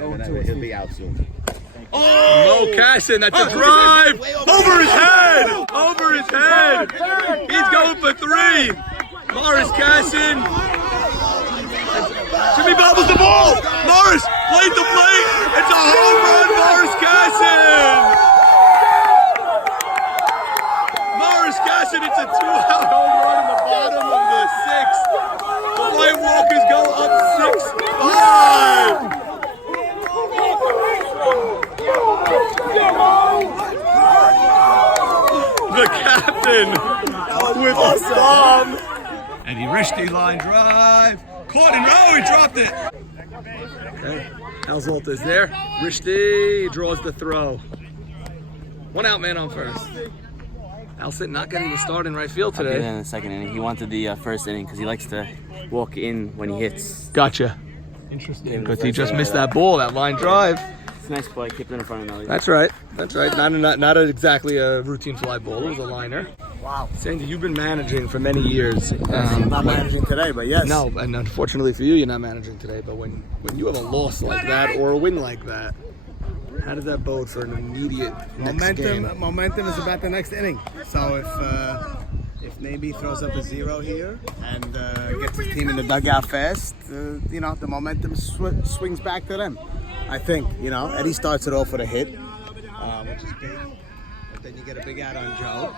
He'll be out soon. Oh, Mo Casson, that's a drive! Over his head! Over his head! He's going for 3! Morris Casson. Jimmy bobbles the ball! Morris, plate to plate! It's a home run, Morris Casson! Morris Casson, it's a 2-out home run in the bottom of the 6th. The White Walkers go up 6-5! The captain with a thumb. And he Rishti line drive. Caught in row, he dropped it. Okay. Alzolt is there. Rishti draws the throw. 1 out, man on first. Alcint not getting the start in right field today. In the second inning. He wanted the first inning because he likes to walk in when he hits. Gotcha. Interesting. Because he just missed that ball, that line drive. It's a nice play. Kept it in front of Melly. That's right. That's right. Not exactly a routine fly ball. It was a liner. Wow. Sandy, you've been managing for many years. Not managing today, but yes. No, and unfortunately for you, you're not managing today. But when you have a loss like that or a win like that, how does that bode for an immediate next game? Momentum is about the next inning. So if Naby throws up a 0 here and gets his team in the dugout fast, the momentum swings back to them. I think, Eddie starts it off with a hit, which is big. But then you get a big out on Joe.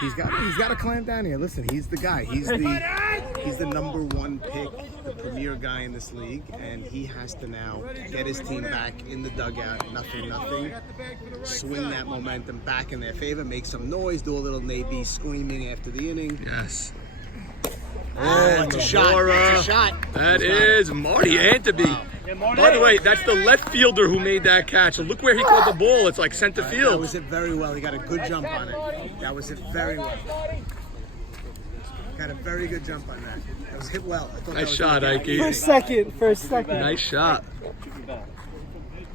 He's got to clamp down here. Listen, he's the guy. He's the #1 pick, the premier guy in this league, and he has to now get his team back in the dugout. Nothing. Swing that momentum back in their favor. Make some noise. Do a little Naby screaming after the inning. Yes. Oh, it's a shot. It's a shot. That is Marty Antaby. Wow. By the way, that's the left fielder who made that catch. So look where he caught the ball. It's like center field. That was it very well. He got a good jump on it. That was it very well. Got a very good jump on that. That was hit well. Nice shot, Ike. First second. Nice shot.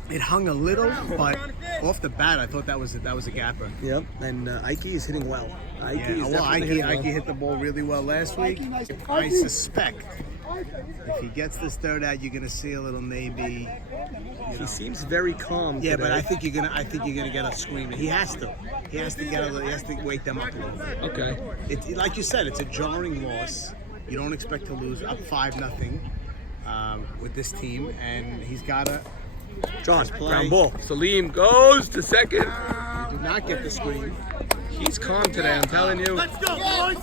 It hung a little, but off the bat, I thought that was a gapper. Yep. And Ike is hitting well. Ike hit the ball really well last week. I suspect if he gets this third out, you're gonna see a little Naby. He seems very calm. Yeah, today. but I think you're gonna get a scream. He has to wake them up a little bit. Okay. Like you said, it's a jarring loss. You don't expect to lose up 5-0 with this team, and he's gotta. John, ground ball. Salim goes to second. He did not get the screen. He's calm today, I'm telling you. Let's go, boys!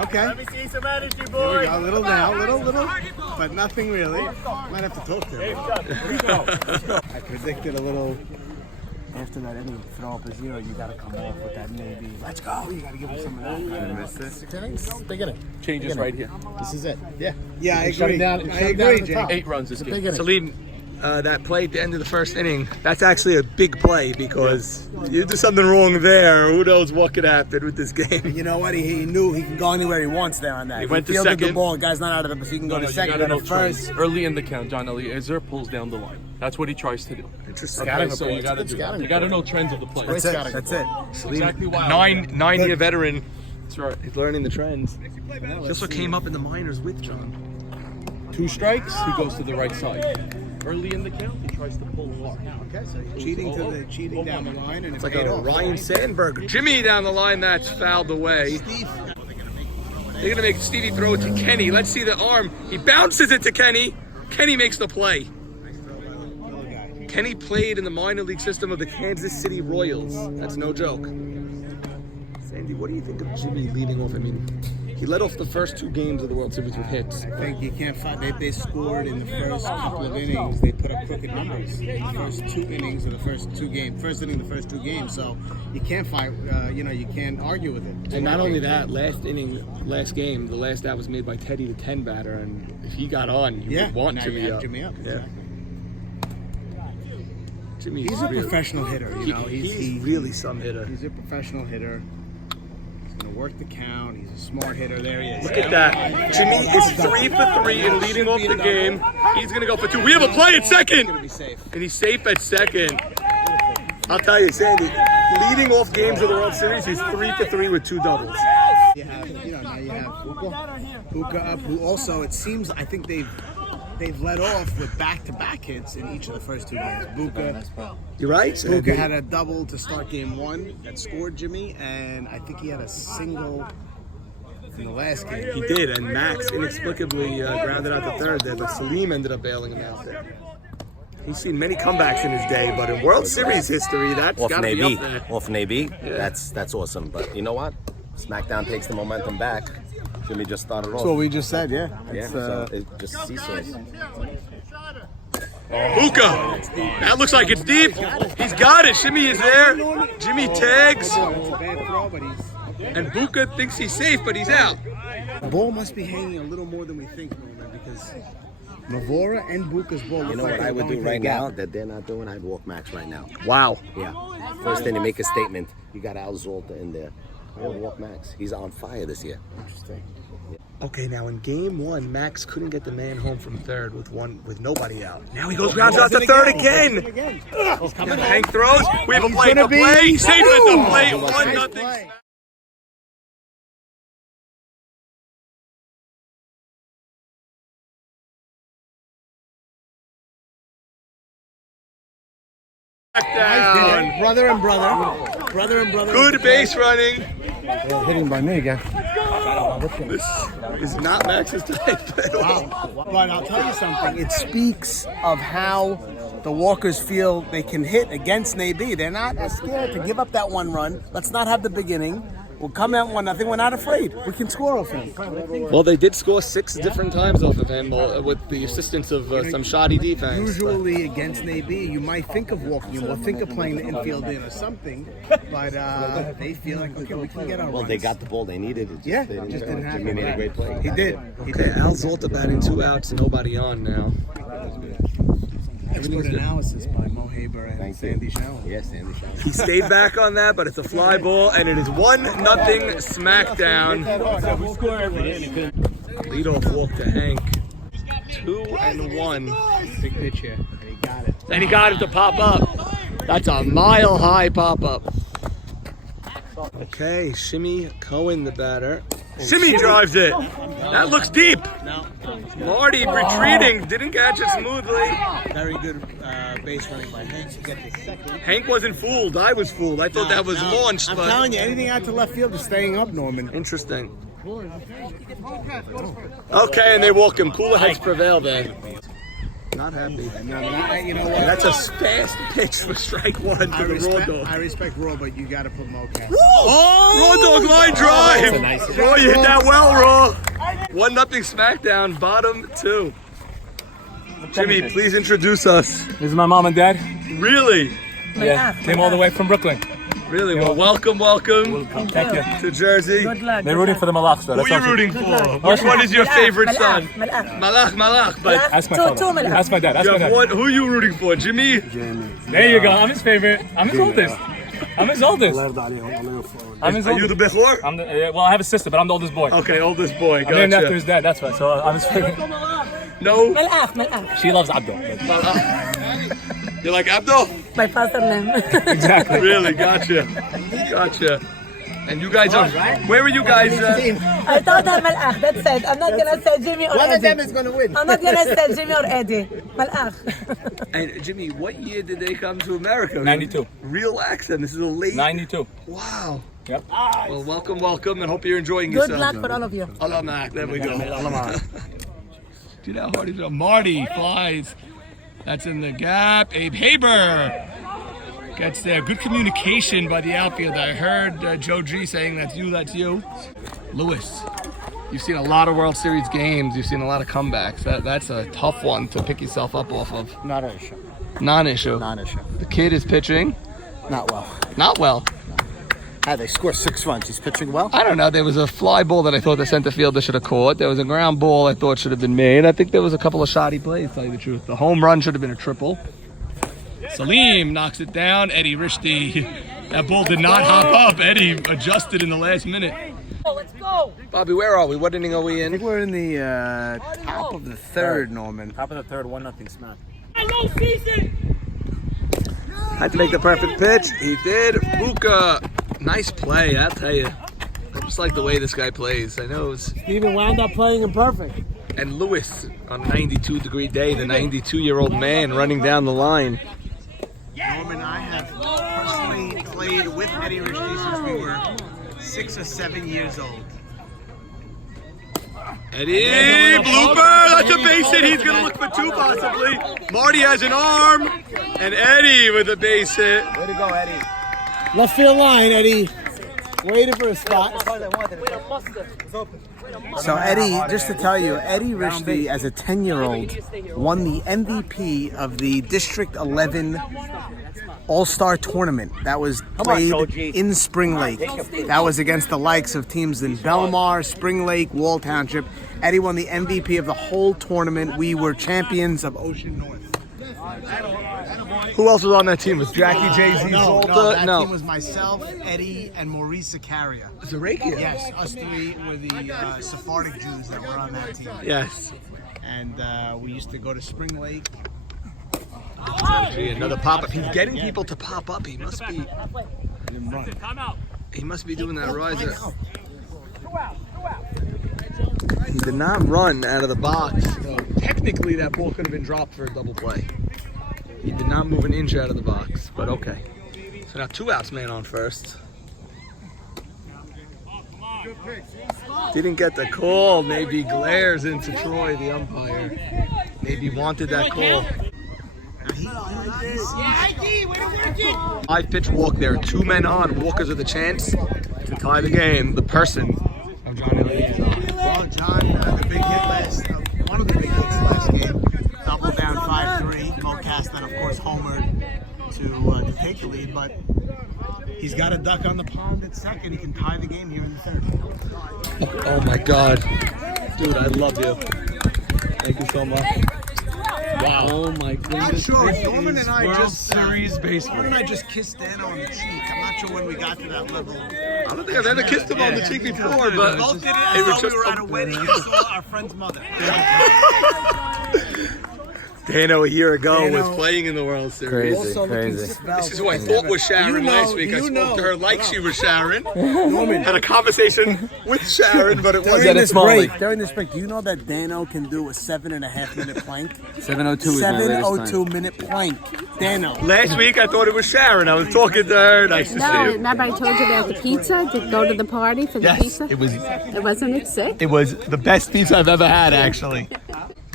Okay. Let me see some energy, Here we boys. go. Little now, little, but nothing really. Might have to talk to him. I predicted a little. After that inning, throw up a 0, you got to come off with that Naby. Let's go. You got to give him some of that. You missed it. 6 innings? Big inning. Changes right here. This is it. Yeah, I agree. I agree, Jay. 8 runs this game. Salim, that play at the end of the first inning, that's actually a big play because you do something wrong there. Who knows what could happen with this game. You know what? He knew he can go anywhere he wants there on that. He went to fielded second. the ball. Guy's not out of the, so he can go to second and first. Early in the count, John Eliezer pulls down the line. That's what he tries to do. Interesting. Okay, so you got to do that. You got to know trends of the play. That's it. Exactly why. Nine-year veteran. That's right. He's learning the trends. He also came up in the minors with John. 2 strikes, he goes to the right side. Early in the count, he tries to pull hard. Okay, so cheating down the line, and It's like a Ryan Sandberg. Jimmy down the line, that's fouled away. They're going to make Stevie throw it to Kenny. Let's see the arm. He bounces it to Kenny. Kenny makes the play. Kenny played in the minor league system of the Kansas City Royals. That's no joke. Sandy, what do you think of Jimmy leading off? I mean, he led off the first 2 games of the World Series with hits. I think you can't find. They scored in the first couple of innings. They put up crooked numbers in the first 2 innings of the first 2 games. First inning, the first 2 games. So you can't fight. You can't argue with it. And not only that, last game, the last out was made by Teddy, the 10 batter, and if he got on, you would want Jimmy up. Jimmy up. Exactly. Jimmy's He's a professional hitter. He's really some hitter. He's a professional hitter. He's going to work the count. He's a smart hitter. There he is. Look at that. Jimmy is 3 for 3 in leading off the game. He's going to go for 2. We have a play at second. He's going to be safe. And he's safe at second. I'll tell you, Sandy, leading off games of the World Series, he's 3 for 3 with 2 doubles. Now you have Puka up, who also, it seems, I think they've they've led off with back-to-back hits in each of the first 2 games. You're right. Buka had a double to start game 1 that scored Jimmy, and I think he had a single in the last game. He did, and Max inexplicably grounded out the third there, but Salim ended up bailing him out there. He's seen many comebacks in his day, but in World Series history, that's got to be up there. Off an AB, that's awesome. But you know what? Smackdown takes the momentum back. Jimmy just started off. That's what we just said, yeah. Yeah, so it just seesaws. Buka! That looks like it's deep. He's got it. Shimmy is there. Jimmy tags. It's a bad throw, but he's... And Buka thinks he's safe, but he's out. The ball must be hanging a little more than we think, Norman, because Mavora and Buka's ball. You know what I would do right now that they're not doing? I'd walk Max right now. Wow. Yeah. First thing to make a statement, you got Al Zolta in there. I would walk Max. He's on fire this year. Interesting. Okay, now in game 1, Max couldn't get the man home from third with nobody out. Now he goes rounds out to third again. Hank throws. We have a play to play. Safe at the plate. 1-0. Down. Brother and brother. Good base running. Hitting by me again. This is not Max's type at all. But I'll tell you something. It speaks of how the Walkers feel they can hit against Nabi. They're not as scared to give up that 1 run. Let's not have the beginning. We'll come out 1-0. We're not afraid. We can score off him. Well, they did score 6 different times off of him with the assistance of some shoddy defense. Usually against Nabi, you might think of walking him or think of playing the infield in or something, but they feel like, okay, we can get our runs. They got the ball they needed. It just, It just didn't happen. Jimmy made a great play. He did. Okay, Al Zolta batting 2 outs, nobody on now. Expert analysis by Mo Haber and Sandy Shalom. Yes, Sandy Shalom. He stayed back on that, but it's a fly ball, and it is 1-0 Smackdown. Leadoff walk to Hank. 2-1. Big pitch here, and he got it. And he got it to pop up. That's a mile-high pop-up. Okay, Shimmy Cohen, the batter. Shimmy drives it. That looks deep. No. Marty retreating, didn't catch it smoothly. Very good base running by Hank to get the second. Hank wasn't fooled. I was fooled. I thought that was launched, I'm but telling you, anything out to left field is staying up, Norman. interesting. Okay, and they walk him. Cooler heads prevail there. Not happy. You know what? That's a fast pitch for strike 1 to the Raw Dog. I respect Raw, but you got to put Mocap. Raw Dog line drive. Raw, you hit that well, Raw. 1-0 Smackdown, bottom 2. Jimmy, please introduce us. This is my mom and dad. Really? Yeah, came all the way from Brooklyn. Really? Well, welcome Thank you. to Jersey. They're rooting for the Malachs, though. Who are you rooting for? Which one is your favorite son? Malach. But Ask my father. Ask my dad. Ask my dad. who are you rooting for? Jimmy? There you go. I'm his favorite. I'm his oldest. I'm his oldest. Are you the Bechor? Well, I have a sister, but I'm the oldest boy. Okay, oldest boy. I'm named after Gotcha. his dad. That's why. So I'm his favorite. No? She loves Abdul. You like Abdul? My father's name. Exactly. Really? Gotcha. And you guys are... Where were you guys? I told her Malach, that's it. I'm not going to say Jimmy or Eddie. One of them is going to win. I'm not going to say Jimmy or Eddie. Malach. And Jimmy, what year did they come to America? 92. Real accent. This is a late... 92. Wow. Yep. Well, welcome, and hope you're enjoying Good yourself. luck for all of you. Alamak, there we go. Alamak. Do you know how hard he's doing? Marty flies. That's in the gap. Abe Haber gets there. Good communication by the outfield. I heard Joe G saying, that's you. Lewis, you've seen a lot of World Series games. You've seen a lot of comebacks. That's a tough one to pick yourself up off of. Not an issue. Non-issue. The kid is pitching. Not well. Not well. They score 6 runs. He's pitching well. I don't know. There was a fly ball that I thought the center fielder should have caught. There was a ground ball I thought should have been made. I think there was a couple of shoddy plays, to tell you the truth. The home run should have been a triple. Salim knocks it down. Eddie Rishti. That ball did not hop up. Eddie adjusted in the last minute. Let's go. Bobby, where are we? What inning are we I in? think we're in the top of the third, Norman. Top of the third, 1-0 Smack. Had to make the perfect pitch. He did. Buka. Nice play, I'll tell you. I just like the way this guy plays. I know it's... Even wound up playing him perfect. And Lewis On a 92-degree day, the 92-year-old man running down the line. Norman and I have personally played with Eddie Risty since we were 6 or 7 years old. Eddie, blooper, that's a base hit. He's going to look for two possibly. Marty has an arm, and Eddie with a base hit. Way to go, Eddie. Left field line, Eddie. Waiting for a spot. So Eddie, just to tell you, Eddie Risty as a 10-year-old won the MVP of the District 11 All-Star Tournament that was played in Spring Lake. That was against the likes of teams in Belmar, Spring Lake, Wall Township. Eddie won the MVP of the whole tournament. We were champions of Ocean North. Who else was on that team? Was Jackie, Jay-Z, Zolta? That team was myself, Eddie, and Maurice Zakaria. Zarakia? Yes, us three were the Sephardic Jews that were on that team. Yes. And we used to go to Spring Lake. Gee, another pop-up. He's getting people to pop up. He must be... He must be doing that riser. He did not run out of the box. So technically, that ball could have been dropped for a double play. He did not move an inch out of the box, but okay. So now 2 outs, man on first. Didn't get the call. Maybe glares into Troy, the umpire. Maybe wanted that call. 5-pitch walk there. 2 men on. Walkers with a chance to tie the game. The person of Johnny Liaison. Well, John, the big hit last, one of the big hits last game, double down 5-3. Mo Castan, of course, homered to take the lead, but he's got a duck on the pond at second. He can tie the game here in the third. Oh my God. Dude, I love you. Thank you so much. Wow. Oh my goodness. I'm not sure. Norman and I World just Series baseball. Norman and I just kissed Dano on the cheek. I'm not sure when we got to that level. I don't think I've ever kissed him on the cheek before, but Both did it as though we were at a wedding and saw our friend's mother. Dano a year ago was playing in the World Series. Crazy. This is who I thought was Sharon last week. I spoke to her like she was Sharon. Had a conversation with Sharon, but it wasn't. During this break, do you know that Dano can do a 7.5-minute plank? 7:02 is my latest time. 7:02-minute plank. Dano. Last week I thought it was Sharon. I was talking to her. Nice to see No, you. remember I told you about the pizza? To go to the party for the Yes, pizza? it was. It wasn't sick? It was the best pizza I've ever had, actually.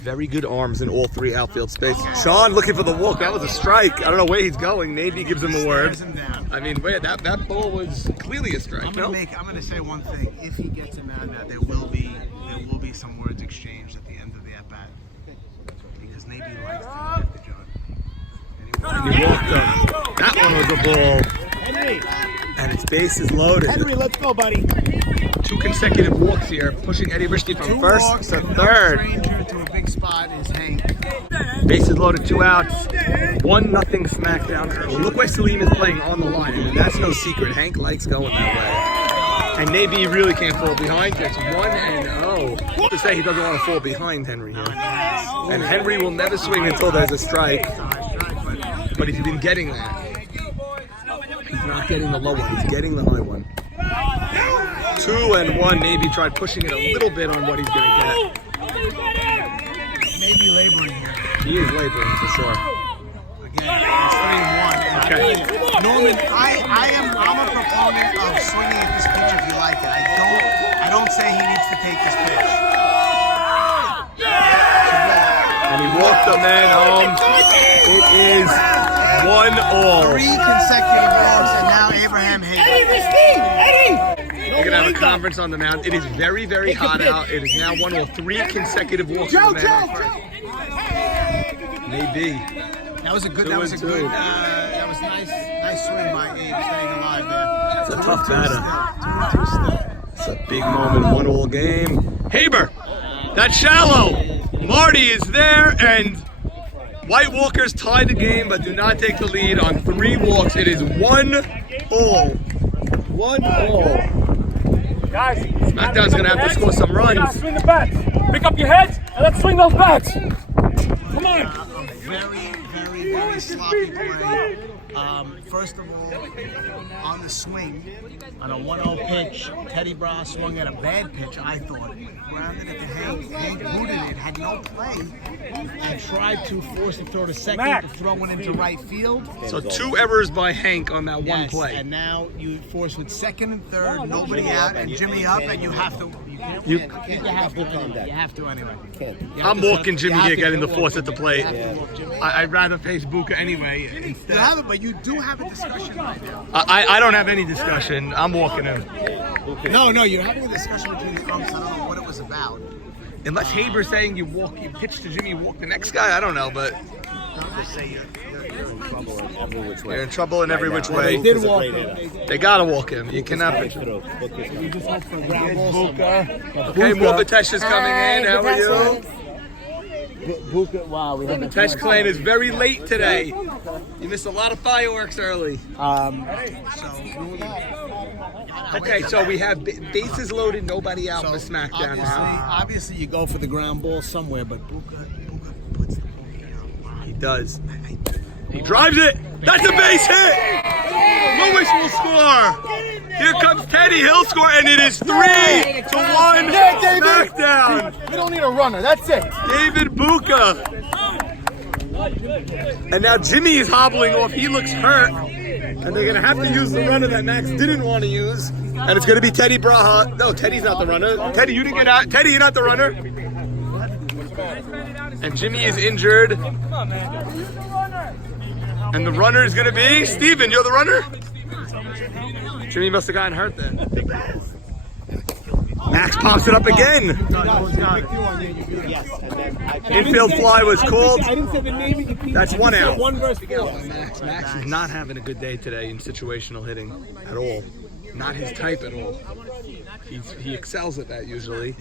Very good arms in all 3 outfield spaces. Sean looking for the walk. That was a strike. I don't know where he's going. Maybe he gives him a word. I mean, wait, that ball was clearly a strike. I'm gonna say one thing. If he gets him out now, there will be some words exchanged at the end of the at bat because maybe he likes to get the John. And he walked him. That one was a ball. And its base is loaded. Henry, let's go, buddy. 2 consecutive walks here, pushing Eddie Risty from first to third. Stranger to a big spot is Hank. Bases loaded, 2 outs. 1-0 Smackdown. Look where Salim is playing on the line. I mean, that's no secret. Hank likes going that way. And maybe he really can't fall behind. It's 1-0. To say he doesn't want to fall behind Henry here. And Henry will never swing until there's a strike. But he's been getting that. He's not getting the low one. He's getting the high one. 2-1. Maybe try pushing it a little bit on what he's going to get. Maybe laboring here. He is laboring for sure. Again, it's 3-1. Okay. Norman, I'm a proponent of swinging at this pitch if you like it. I don't say he needs to take this pitch. And he walked the man home. It is 1-1. 3 consecutive walks, and now Abraham Hayes. We're going to have a conference on the mound. It is very, very hot out. It is now 1-1. 3 consecutive walks for the man on first. Maybe. That was nice swing by Abe, staying alive there. It's a tough batter. It's a big moment, 1-1 game. Haber, that's shallow. Marty is there, and White Walkers tie the game, but do not take the lead on 3 walks. It is 1-1. 1-1. Guys, Smackdown's gonna have to score some runs. Swing the bats. Pick up your heads and let's swing those bats. Come on. Very, very, very sloppy play First of all, on the swing, on a 1-0 pitch, Teddy Bra swung at a bad pitch, I thought. Grounded it to Hank. Hank booted it, had no play, and tried to force the throw to second to throw one into right field. So 2 errors by Hank on that one Yes, play. and now you force with second and third, nobody out, and Jimmy up, and you have to. You have to anyway. You have to anyway. I'm walking Jimmy here, getting the force at the plate. I'd rather face Buka anyway. You have it, but you do have a discussion right now. I don't have any discussion. I'm walking him. No, you're having a discussion between the umps. I don't know what it was about. Unless Haber's saying you pitch to Jimmy, you walk the next guy. I don't know, but Just say you're in trouble in every which way. you're in trouble in every which now. way. They did walk him. They gotta walk him. You cannot pitch him. You just hope for a ground ball. Okay, Morbitesh is coming in. How are you? Buka, wow, we have Tesh Clan is very late today. You missed a lot of fireworks early. Okay, so we have bases loaded, nobody out for SmackDown now. Obviously, you go for the ground ball somewhere, but Buka puts the ball. He does. He drives it. That's a base hit. Lewis will score. Here comes Teddy. He'll score, and it is 3-1 SmackDown. We don't need a runner. That's it. David Buka. And now Jimmy is hobbling off. He looks hurt. And they're going to have to use the runner that Max didn't want to use. And it's going to be Teddy Braha. No, Teddy's not the runner. Teddy, you didn't get out. Teddy, you're not the runner. And Jimmy is injured. And the runner is going to be Steven. You're the runner? Jimmy must have gotten hurt then. Max pops it up again. Infield fly was called. That's 1 out. Max is not having a good day today in situational hitting at all. Not his type at all. He excels at that usually,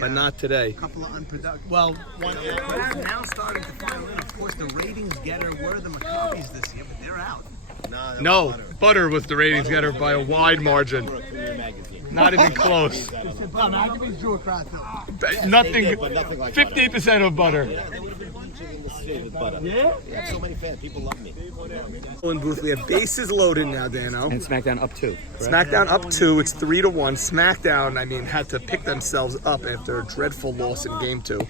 but not today. A couple of unproductive. Well, one now starting to file in. Of course, the ratings getter were the Maccabees this year, but they're out. No, Butter was the ratings getter by a wide margin. Not even close. Maccabees drew a crowd. Nothing. 58% of Butter. Yeah? So many fans. People love me. In booth, we have bases loaded now, Dano. And SmackDown up 2. SmackDown up 2. It's 3-1. SmackDown, had to pick themselves up after a dreadful loss in Game 2.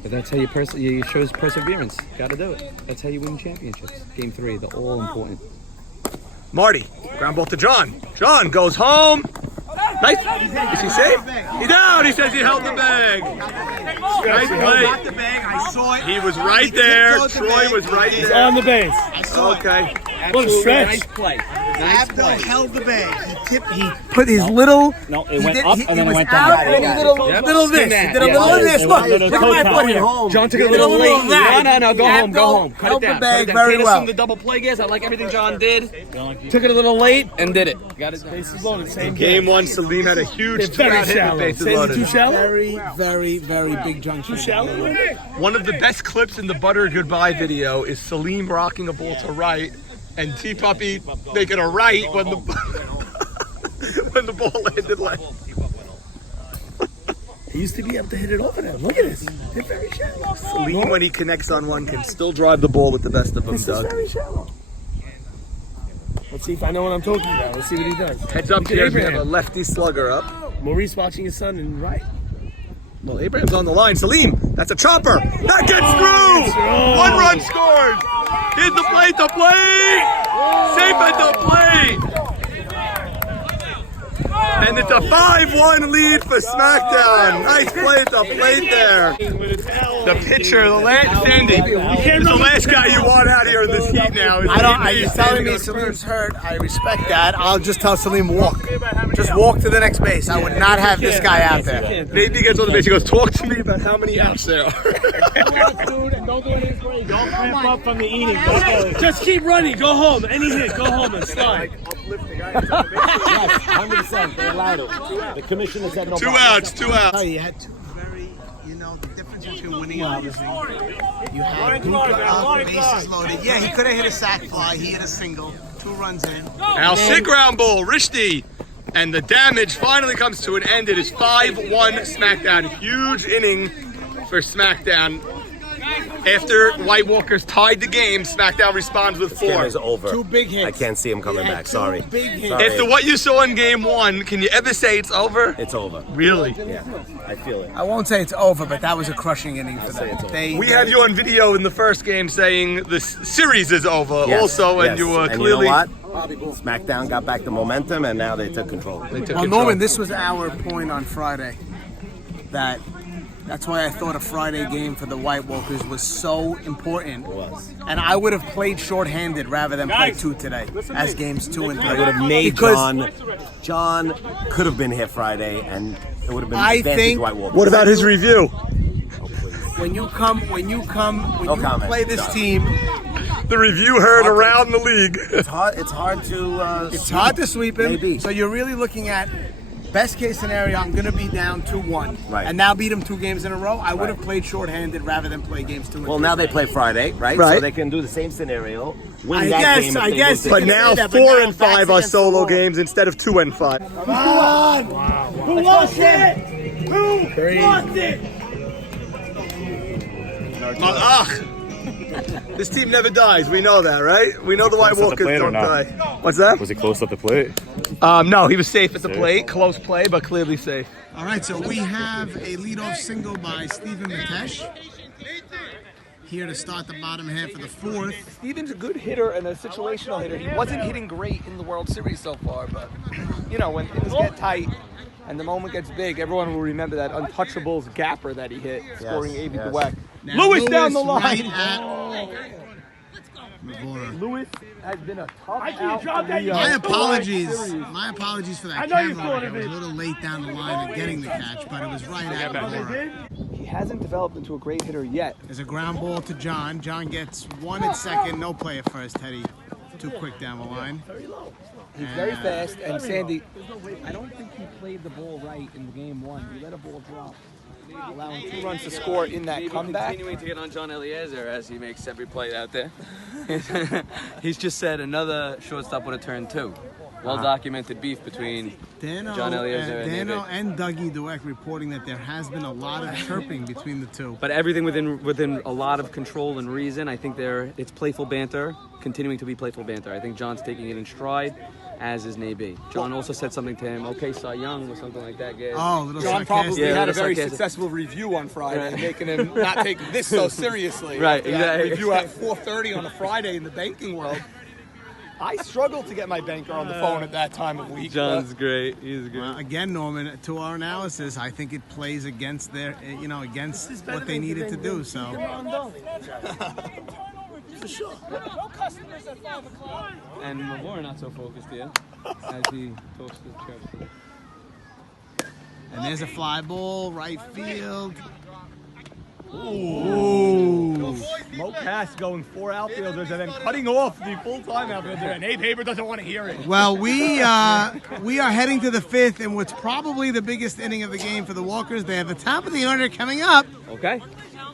But that's how you shows perseverance. Got to do it. That's how you win championships. Game 3, the all important. Marty, ground ball to John. John goes home. Nice. Is he safe? He's down. He says he held the bag. Nice play. The bag, I saw it. He was right there. Troy was right there. On the base. I saw Okay. What a stretch. Nice play. Abdo held the bag. He put his little. No, it went up and then it went down. Out, and he did a little this. He did a little this. Look at my foot here. John took it a Did a little little late. that. No, go home, go home. Cut Held it the down. bag Cut it down. very Can't well. assume the double play guess. I like everything John did. Took it a little late and did it. Got it. Bases loaded. Same Game 1, Salim had a huge Very 2-out hit with shallow. bases Sandy loaded. too shallow? Very, very, very big junction. Too shallow? One of the best clips in the Butter Goodbye video is Salim rocking a ball to right and T-Puppy making a right when the when the ball landed left. He used to be able to hit it over there. Look at this. They're very shallow. Salim, when he connects on one, can still drive the ball with the best of them, This is Doug. very shallow. Let's see if I know what I'm talking about. Let's see what he does. Heads up Look at here, we have a Abraham. lefty slugger up. Maurice watching his son and right. Well, Abraham's on the line. Salim, that's a chopper. That gets through. 1 run scores. Here's the plate. The plate. Safe at the plate. And it's a 5-1 lead for SmackDown. Nice play at the plate there. The pitcher, Sandy, is the last guy you want out here in this heat now. You're telling me Salim's hurt. I respect that. I'll just tell Salim walk. Just walk to the next base. I would not have this guy out there. Maybe he gets on the base. He goes, talk to me about how many outs there are. Don't cramp up from the eating. Just keep running. Go home. Any hit. Go home and slide. Yes, 100%. They allowed it. The commissioner said no. 2 outs, 2 outs. You had two very, the difference between winning and losing. You had Buka out, bases loaded. Yeah, he could have hit a sac fly. He hit a single. 2 runs in. Now sit ground ball, Rishti. And the damage finally comes to an end. It is 5-1 SmackDown. Huge inning for SmackDown. After White Walkers tied the game, SmackDown responds with Game 4. is over. 2 big hits. I can't see him coming He had back. 2 Sorry. big hits. Sorry. After what you saw in game 1, can you ever say it's over? It's over. Really? Yeah, I feel it. I won't say it's over, but that was a crushing inning for say them. it's over. They, We had you on video in the first game saying the series is over Yes, also, and yes. you were And clearly... you know what? SmackDown got back the momentum, and now they took control. They took Well, control. Norman, this was our point on Friday. That's why I thought a Friday game for the White Walkers was so important. It was. And I would have played shorthanded rather than play 2 today, as games 2 and 3. I would have made Because John could have been here Friday, and it would have been I advantage think- White Walkers. What about his review? when you comment. play this team, The review heard around the league. It's hard to. it's hard to sweep him. Maybe. So you're really looking at best case scenario. I'm going to be down 2-1, Right. and now beat him 2 games in a row. I would have played shorthanded rather than play games 2 and 3. Well, now they play Friday, right? Right. So they can do the same scenario. Win I that guess- game if I they guess lose it. you But can now say that, but 4 now and backs 5 are against the solo wall. games instead of 2 and 5. Come on! Who lost it? Who lost it? This team never dies. We know that, right? We know the White Walkers don't die. What's that? Was he close up the plate? No, he was safe at the plate. Close play, but clearly safe. All right, so we have a leadoff single by Stephen Matesh here to start the bottom half of the 4th. Steven's a good hitter and a situational hitter. He wasn't hitting great in the World Series so far, but, you know, when things get tight and the moment gets big, everyone will remember that Untouchables gapper that he hit, scoring A.B. yes. Dweck. Now, Lewis down the line. Right at Mavora. Lewis has been a tough I see out you drop for that, the, My Yeah. apologies. My apologies for that I know you camera. saw It was a little late down the line of getting the catch, but it was right at Mavora. He hasn't developed into a great hitter yet. There's a ground ball to John. John gets 1 at second, no play at first. Teddy, too quick down the line. He's very fast, and Sandy, I don't think he played the ball right in game 1. He let a ball drop, allowing 2 runs to score in that comeback. Continuing to get on John Eliezer as he makes every play out there. He's just said another shortstop would have turned 2. Well-documented beef between Dano, John Eliezer and Dano David. and Dougie Dweck reporting that there has been a lot of chirping between the two. But everything within a lot of control and reason. I think it's playful banter, continuing to be playful banter. I think John's taking it in stride, as is Naby. John also said something to him, okay, Cy Young, or something like that. Guys. Oh, a little John sarcastic. probably Yeah, had a that's very sarcastic. successful review on Friday, making him not take this so seriously. Right, That exactly. review at 4:30 on a Friday in the banking world. I struggled to get my banker on the phone at that time of week. John's great. He's great. Again, Norman, to our analysis, I think it plays against their, against what they needed to do. So, And Mavora not so focused here, as he talks to Trevor. and there's a fly ball, right field. Ooh. Mo Cass going 4 outfielders and then cutting off the full-time outfielder, and Abe Haber doesn't want to hear it. Well, we are heading to the 5th, and what's probably the biggest inning of the game for the Walkers. They have the top of the order coming up. Okay.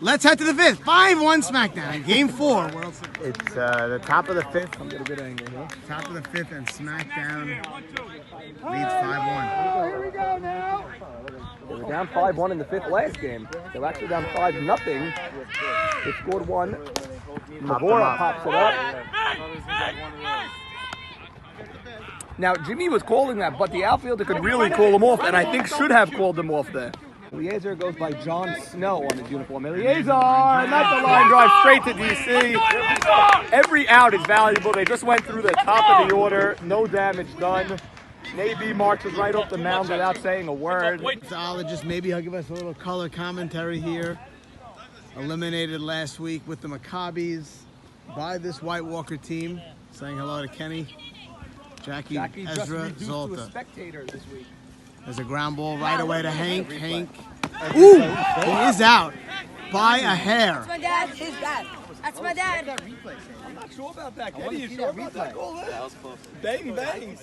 Let's head to the 5th. 5-1 Smackdown, Game 4. World Series. It's the top of the 5th. Come get a good angle here. Top of the 5th, and Smackdown leads 5-1. Here we go now. They were down 5-1 in the 5th last game. They were actually down 5-0. They scored 1. Mavora pops it up. Now, Jimmy was calling that, but the outfielder could really call him off, and I think should have called him off there. Eliezer goes by John Snow on his uniform. Eliezer, not the line drive, straight to DC. Every out is valuable. They just went through the top of the order. No damage done. Naby marches right off the mound without saying a word. Just maybe he'll give us a little color commentary here. Eliminated last week with the Maccabees by this White Walker team. Saying hello to Kenny, Jackie just Ezra, reduced to a Zolta. spectator this week. There's a ground ball right away to Hank. Ooh, he is out by a hair. That's my dad. His dad. That's my dad. I'm not sure about that. Kenny, you sure about that goal there? That was close. Bang, bang.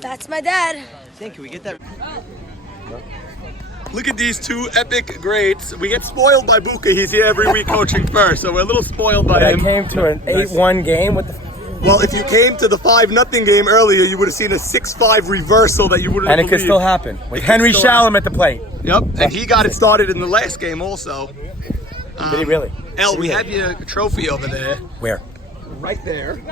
That's my dad. Look at these 2 epic greats. We get spoiled by Buka. He's here every week coaching first, so we're a little spoiled by him. came to an 8-1 game with the Well, if you came to the 5-0 game earlier, you would have seen a 6-5 reversal that you wouldn't and it believe. could still happen with It could Henry still Shalom at the plate. Yep, and he got it started in the last game also. Did he really? El, we have your trophy over there. Where? Right there.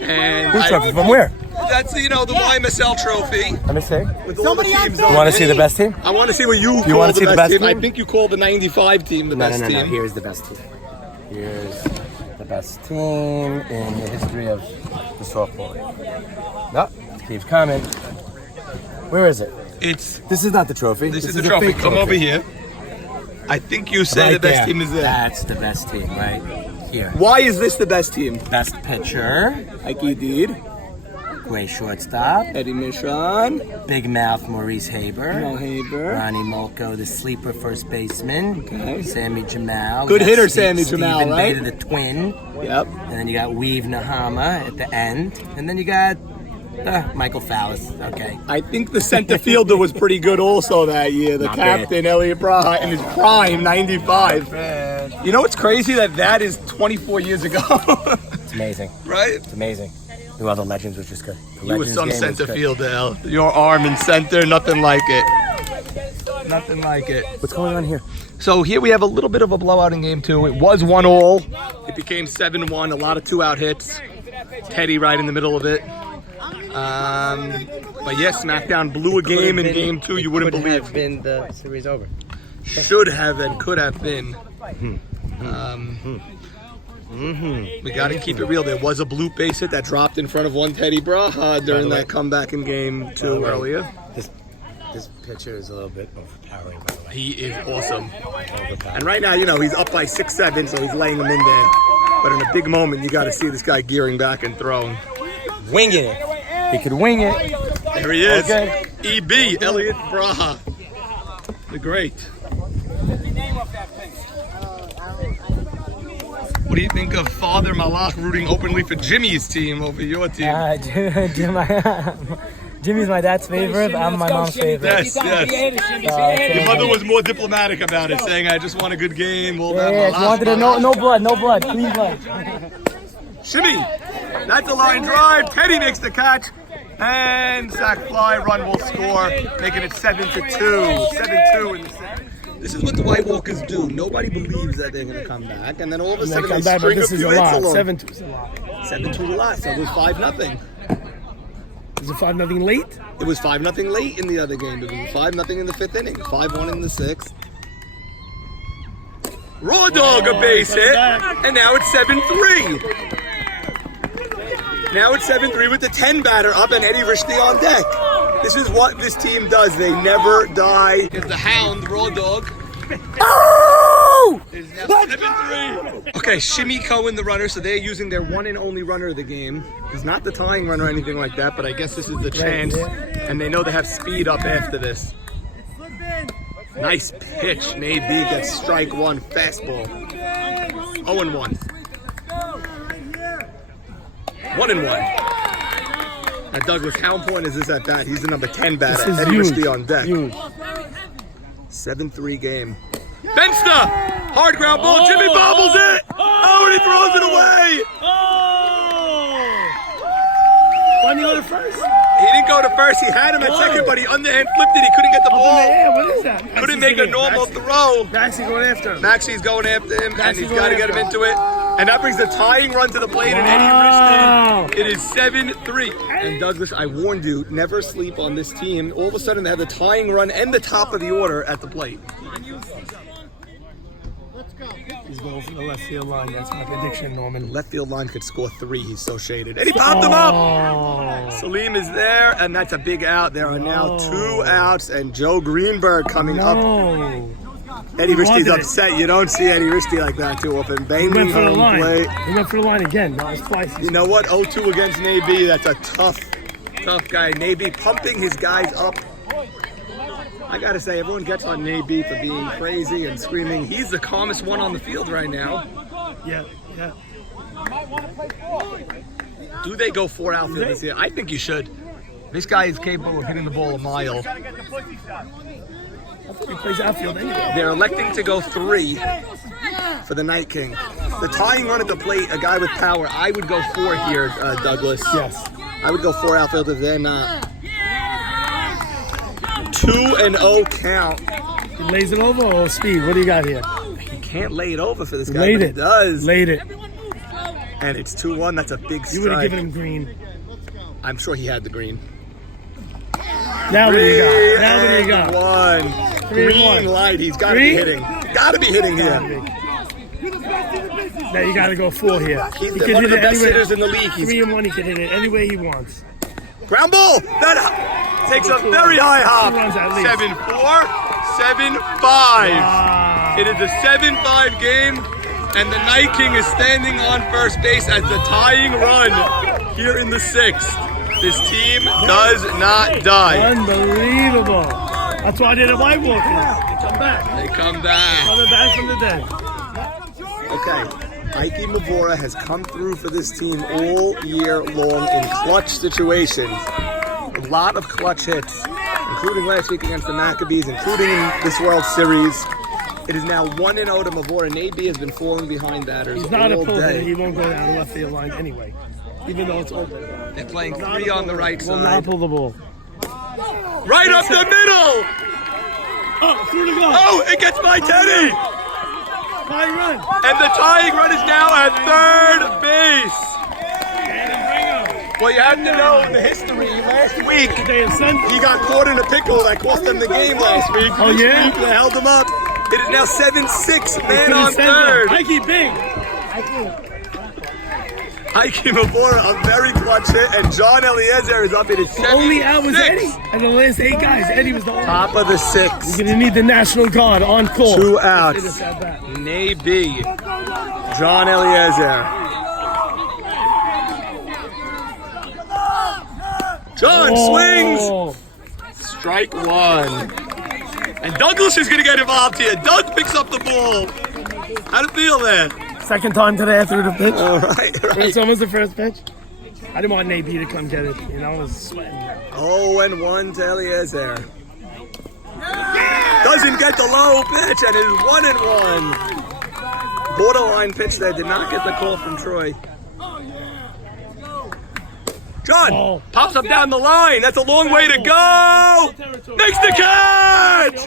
And Who's trophy? From where? that's, the YMSL trophy. Let me see. With all the teams You want to see the best team? I want to see what you call wanna the see the best best team. I team? think you call the 95 team the best No. team. Here's the best team. Here's the best team in the history of the softball league. No, it keeps coming. Where is it? This is not the trophy. This is a the trophy. fake Come over here. I think you say Right the best there. team is there. That's the best team right here. Why is this the best team? Best pitcher, Like you did. great shortstop, Eddie Michon. big mouth Maurice Haber, Mo Haber. Ronnie Molko, the sleeper first baseman, Okay. Sammy Jamal. Good We got hitter, Sammy Stephen Jamal, right? Beta, the twin. Yep. And then you got Weave Nahama at the end. And then you got Michael Fallis. Okay. I think the center fielder was pretty good also that year. The Not bad. captain, Elliot Braha, in his prime, 95. You know what's crazy? That is 24 years ago. It's amazing. Right? It's amazing. You know, the Legends was just good. The You were Legends some game was center good. fielder, El. Your arm in center, nothing like it. Nothing like it. What's going on here? So here we have a little bit of a blowout in game 2. It was 1-all. It became 7-1. A lot of 2-out hits. Teddy right in the middle of it. But yes, Smackdown blew a game in game 2. You wouldn't believe. Have been the series over. Should have and could have been. We got to keep it real. There was a bloop base hit that dropped in front of one Teddy Braha during that comeback in game 2 earlier. This pitcher is a little bit overpowering, by the way. He is awesome. And right now, he's up by 6-7, so he's laying them in there. But in a big moment, you got to see this guy gearing back and throwing. Winging it. He could wing it. There he is. Okay. EB, Elliot Braha. The great. What do you think of Father Malach rooting openly for Jimmy's team over your team? Jimmy's my dad's favorite. I'm my mom's favorite. Yes, yes. Your mother was more diplomatic about it, saying, I just want a good game. We'll have Yeah, she wanted no blood, clean blood. Shimmy. That's a line drive. Teddy makes the catch. And sack fly, run will score, making it 7-2. 7-2 in the second. This is what the White Walkers do. Nobody believes that they're going to come back. And then all of a sudden they string a few hits along. 7-2 is a lot. 7-2 a lot, so it was 5-0. Is it 5-0 late? It was 5-0 late in the other game. It was 5-0 in the 5th inning, 5-1 in the 6th. Raw dog a base hit, and now it's 7-3. Now it's 7-3 with the 10 batter up and Eddie Rishti on deck. This is what this team does. They never die. It's the Hound, Raw Dog. Oh! It's now 7-3. Okay, Shimmy Cohen, the runner. So they're using their one and only runner of the game. He's not the tying runner or anything like that, but I guess this is the chance. And they know they have speed up after this. Nice pitch. Nate B gets strike one, fastball. 0-1. 1-1. Now, Douglas, how important is this at bat? He's the number 10 batter. This is Eddie huge. Rishti on deck. Huge. 7-3 game. Fenster! Hard ground ball. Jimmy bobbles it! Oh, and he throws it away! Why didn't he go to first? He didn't go to first. He had him at second, but he underhand flipped it. He couldn't get the ball. Yeah, what is that? Couldn't make a normal throw. Maxie going after him. Maxi's going after him, and Maxi's he's got to going get him after into it. And that brings the tying run to the plate, and Wow. Eddie Rishti. It is 7-3. And Douglas, I warned you, never sleep on this team. All of a sudden, they have the tying run and the top of the order at the plate. He's going for the left field line. That's my prediction, Norman. Left field line could score 3. He's so shaded. And he popped him up. Salim is there, and that's a big out. There are now 2 outs, and Joe Greenberg coming up. No. Eddie Rishti's wanted it. upset. You don't see Eddie Rishti like that too often. He Banging went for the home line. plate. He went for the line again. That was twice. You know what? 0-2 against Naby. That's a tough guy. Naby pumping his guys up. I gotta say, everyone gets on Naby for being crazy and screaming. He's the calmest one on the field right now. Yeah, yeah. Do they go 4 outfielders here? I think you should. This guy is capable of hitting the ball a mile. I think he plays outfield anyway. They're electing to go 3 for the Night King. The tying run at the plate, a guy with power. I would go 4 here, Douglas. Yes. I would go 4 outfielders. They're not. 2-0 count. He lays it over or speed? What do you got here? He can't lay it over for this guy, Laid but it. he does. Laid it. And it's 2-1. That's a big strike. You would have given him green. I'm sure he had the green. Now what do you got? Now what do you got? 1. 3 and 1. Green light. He's got to be hitting. Got to be hitting here. Now you got to go 4 here. He's He one can of hit the it best anywhere. hitters in the league. 3 and 1. He can hit it any way he wants. Ground ball. That takes a very high hop. 2 runs at least. 7-4, 7-5. It is a 7-5 game, and the Night King is standing on first base as the tying run here in the 6th. This team does not die. Unbelievable. That's why I did a White Walker. They come back. They come back. Coming back from the dead. Okay. Ike Mavora has come through for this team all year long in clutch situations. A lot of clutch hits, including last week against the Maccabees, including in this World Series. It is now 1-0 to Mavora. Nabi has been falling behind batters He's not a all pull hitter. day. He won't go down the left field line anyway, even though it's open. They're playing 3 on the right Will not side. pull the ball. Right up the middle! Oh, through the goal. Oh, it gets by Teddy! High run. And the tying run is now at third base. Well, you have to know the history. Last week, he got caught in a pickle that cost them the game last week. Oh, yeah? This week, they held him up. It is now 7-6, man on third. Mikey, big. Ike Mavora, a very clutch hit, and John Eliezer is up in his 7-6. Only out was Eddie. And the last 8 guys, Eddie was the only. Top of the 6th. You're going to need the National Guard on call. 2 outs. Nabi. John Eliezer. John swings. Strike 1. And Douglas is going to get involved here. Doug picks up the ball. How'd it feel there? Second time today I threw the pitch. All right. First time was the first pitch. I didn't want Nabi to come get it. You know, I was sweating. 0-1 to Eliezer. Doesn't get the low pitch and is 1-1. Borderline pitch there. Did not get the call from Troy. John pops up down the line. That's a long way to go. Makes the catch.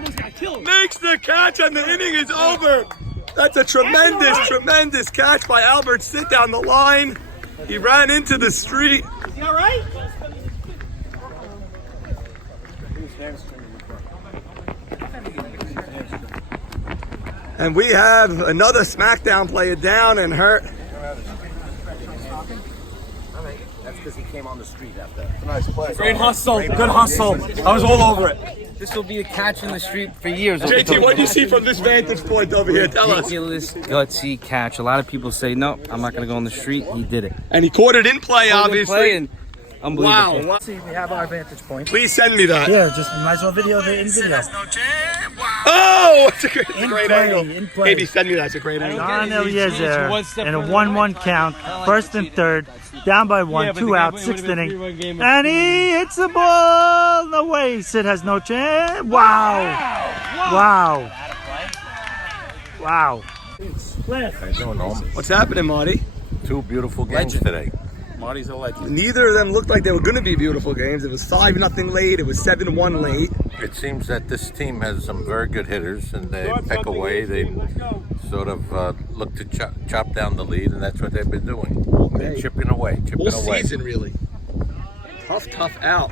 Makes the catch, and the inning is over. That's a tremendous catch by Albert Sit down the line. He ran into the street. You all right? And we have another Smackdown player down and hurt. That's because he came on the street after. Nice play. Great hustle. Good hustle. I was all over it. This will be a catch in the street for years. JT, what do you see from this vantage point over here? Tell us. Ridiculous, gutsy catch. A lot of people say, no, I'm not going to go on the street. He did it. And he caught it in play, obviously. Unbelievable. Wow. See, we have our vantage point. Please send me that. Yeah, just might as well video the in video. Oh, it's a great play, angle. in play. Maybe send me that. It's a great angle. John Eliezer in a 1-1 count, first and third, down by 1, 2 outs, 6th inning, and he hits the ball. No way, Sid has no chance. Wow. What's happening, Marty? 2 beautiful games today. Marty's a legend. Neither of them looked like they were going to be beautiful games. It was 5-0 late. It was 7-1 late. It seems that this team has some very good hitters, and they pick away. They sort of look to chop down the lead, and that's what they've been doing. They're chipping away. All season, really. Tough out.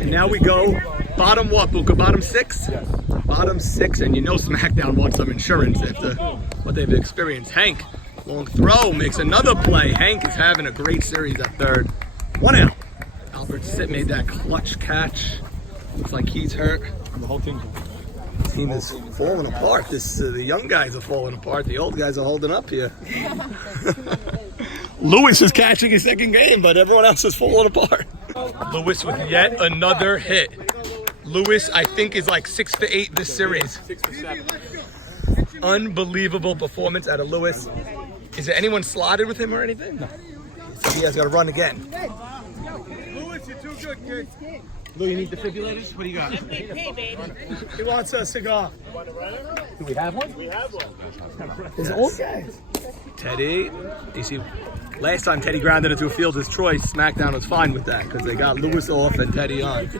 And now we go bottom what, Buka? Bottom 6? Yes. Bottom 6, and you know Smackdown wants some insurance after what they've experienced. Hank, long throw, makes another play. Hank is having a great series at third. 1 out. Albert Sitt made that clutch catch. Looks like he's hurt. The whole team. Team is falling apart. The young guys are falling apart. The old guys are holding up here. Lewis is catching his second game, but everyone else is falling apart. Lewis with yet another hit. Lewis, I think, is like 6 for 8 this series. 6 for 7. Unbelievable performance out of Lewis. Is there anyone slotted with him or anything? No. So he has got to run again. Lewis, you're too good, kid. Lou, you need defibrillators? What do you got? He wants a cigar. Do we have one? We have one. His old guys. Teddy, you see, last time Teddy grounded into a fielder's choice, Smackdown was fine with that because they got Lewis off and Teddy on.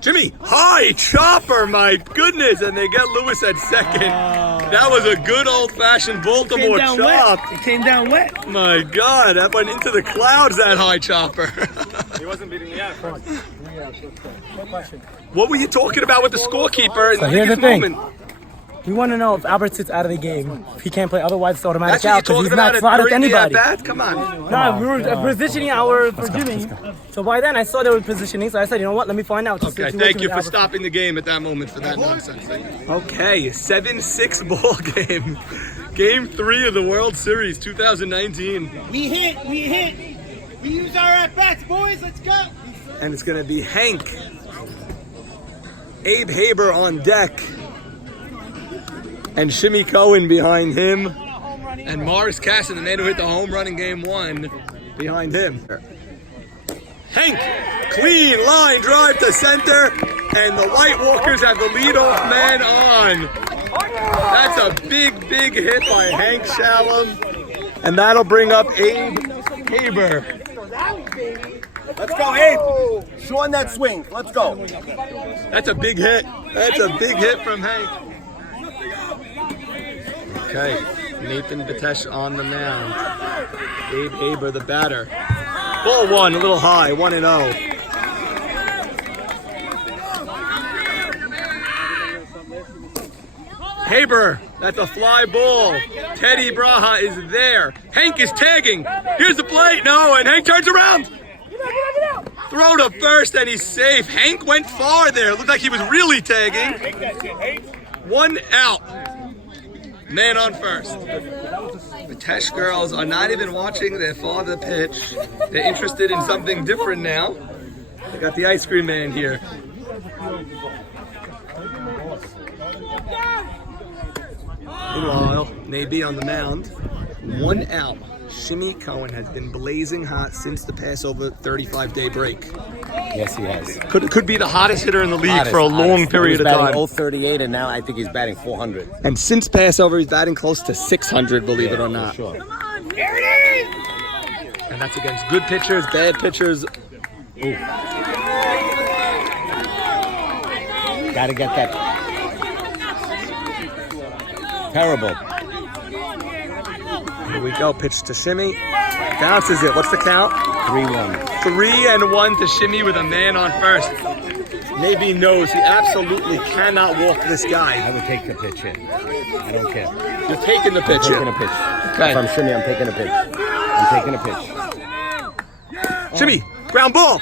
Jimmy, high chopper, my goodness, and they get Lewis at second. That was a good old-fashioned Baltimore chop. It came down wet. My God, that went into the clouds, that high chopper. He wasn't beating me out. What were you talking about with the scorekeeper? So here's the thing. We want to know if Albert sits out of the game. If he can't play, otherwise it's automatic out because he's not slotted to anybody. Come on. No, we were positioning our for Jimmy. So by then I saw they were positioning, so I said, you know what, let me find out. Okay, thank you for stopping the game at that moment for that nonsense. Okay, 7-6 ball game. Game 3 of the World Series 2019. We hit. We use our at-bats, boys. Let's go. And it's going to be Hank. Abe Haber on deck. And Shimmy Cohen behind him. And Morris Casson, the man who hit the home run in game 1, behind him. Hank, clean line drive to center. And the White Walkers have the leadoff man on. That's a big hit by Hank Shalom. And that'll bring up Abe Haber. Let's go, Abe. Shorten that swing. Let's go. That's a big hit. That's a big hit from Hank. Okay, Nathan Batesh on the mound. Abe Haber, the batter. Ball 1, a little high, 1-0. Haber, that's a fly ball. Teddy Braha is there. Hank is tagging. Here's the plate. No, and Hank turns around. Throw to first, and he's safe. Hank went far there. Looked like he was really tagging. 1 out. Man on first. The Tesh girls are not even watching their father pitch. They're interested in something different now. They got the ice cream man here. Meanwhile, Nabi on the mound. 1 out. Shimmy Cohen has been blazing hot since the Passover 35-day break. Yes, he has. Could be the hottest hitter in the league for a long period of time. He was batting 038, and now I think he's batting 400. And since Passover, he's batting close to 600, believe it or not. Sure. And that's against good pitchers, bad pitchers. Ooh. Gotta get that. Terrible. Here we go, pitch to Shimmy. Bounces it. What's the count? 3-1. 3-1 to Shimmy with a man on first. Navy knows he absolutely cannot walk this guy. I would take the pitch in. I don't care. You're taking the pitch I'm taking a pitch. Okay. If I'm Shimmy, I'm taking a pitch. I'm taking a pitch. Shimmy, ground ball.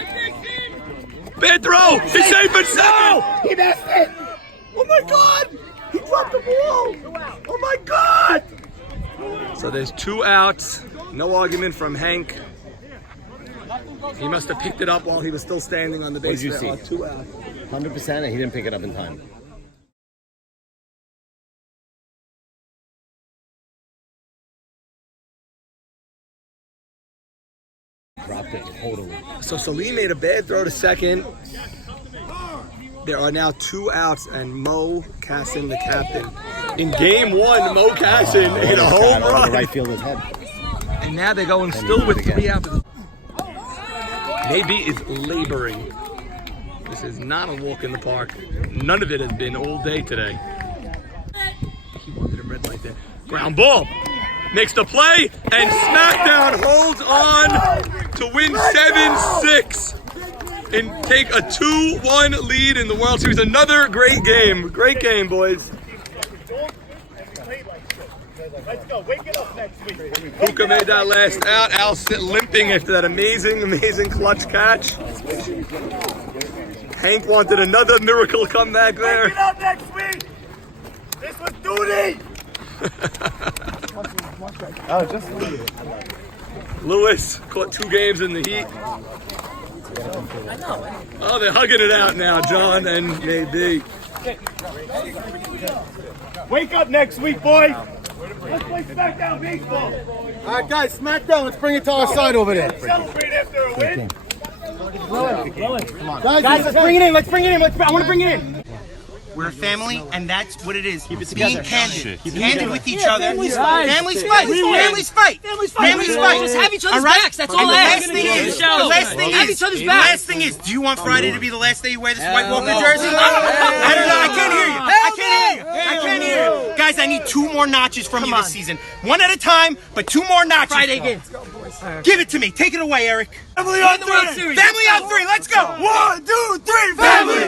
Bad throw. He's safe and sound. He missed it. Oh my God. He dropped the ball. Oh my God. So there's 2 outs. No argument from Hank. He must have picked it up while he was still standing on the base. What did you see? 2 outs. 100%, and he didn't pick it up in time. Dropped it totally. So Salim made a bad throw to second. There are now 2 outs, and Mo Casson, the captain. In game 1, Mo Casson hit a home run. Right fielder's head. And now they're going still with 3 outs. Navy is laboring. This is not a walk in the park. None of it has been all day today. He wanted him red like that. Ground ball. Makes the play, and Smackdown holds on to win 7-6 and take a 2-1 lead in the World Series. Another great game. Great game, boys. Let's go. Wake it up next week. Puka made that last out. Al limping after that amazing clutch catch. Hank wanted another miracle comeback there. Wake it up next week. This was duty. Lewis caught 2 games in the heat. Oh, they're hugging it out now, John and JD. Wake up next week, boys. Let's play Smackdown baseball. All right, guys, Smackdown. Let's bring it to our side over there. Celebrate after a win. Guys, let's bring it in. I want to bring it in. We're a family, and that's what it is. Being together. candid. Candid with each other. Families fight. Families fight. Families fight. Families Just have each other's backs. That's all. And The last thing have is, each other's backs. the last thing is, do you want Friday to be the last day you wear this White Walker jersey? I don't know. I can't hear you. I can't hear you. Guys, I need 2 more notches from you this season. 1 at a time, but 2 more notches. Friday game. Give it to me. Take it away, Eric. Family on 3. Family on 3. Let's go. 1, 2, 3. Family.